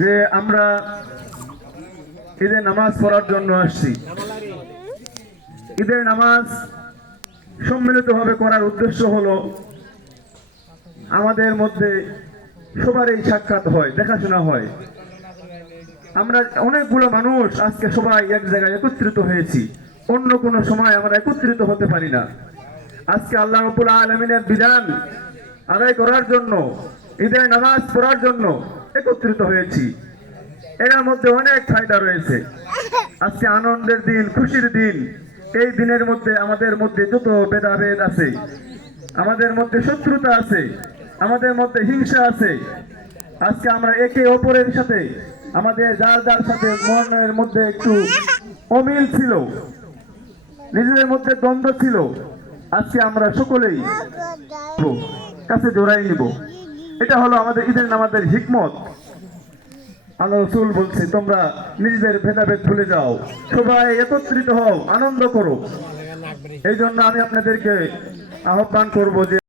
যে আমরা ঈদের নামাজ পড়ার জন্য আসছি। ঈদের নামাজ সম্মিলিতভাবে করার উদ্দেশ্য হলো আমাদের মধ্যে সবারই সাক্ষাৎ হয়, দেখাশোনা হয়। আমরা অনেকগুলো মানুষ আজকে সবাই এক জায়গায় একত্রিত হয়েছি, অন্য কোনো সময় আমরা একত্রিত হতে পারি না। আজকে আল্লাহ রাব্বুল আলামিনের বিধান আদায় করার জন্য, ঈদের নামাজ পড়ার জন্য একত্রিত হয়েছি। এর মধ্যে অনেক ফায়দা রয়েছে। আজকে আনন্দের দিন, খুশির দিন। এই দিনের মধ্যে আমাদের মধ্যে যত ভেদাভেদ আছে, আমাদের মধ্যে শত্রুতা আছে, আমাদের মধ্যে হিংসা আছে, আজকে আমরা একে অপরের সাথে, আমাদের যার যার সাথে মনের মধ্যে একটু অমিল ছিল, নিজেদের মধ্যে দ্বন্দ্ব ছিল, আজকে আমরা সকলেই কাছে জড়াই নিব। এটা হলো আমাদের ঈদের নামাজের হিকমত। আল্লাহ রাসূল বলছে, তোমরা নিজেদের ভেদাভেদ ভুলে যাও, সবাই একত্রিত হও, আনন্দ করো। এই জন্য আমি আপনাদেরকে আহ্বান করবো যে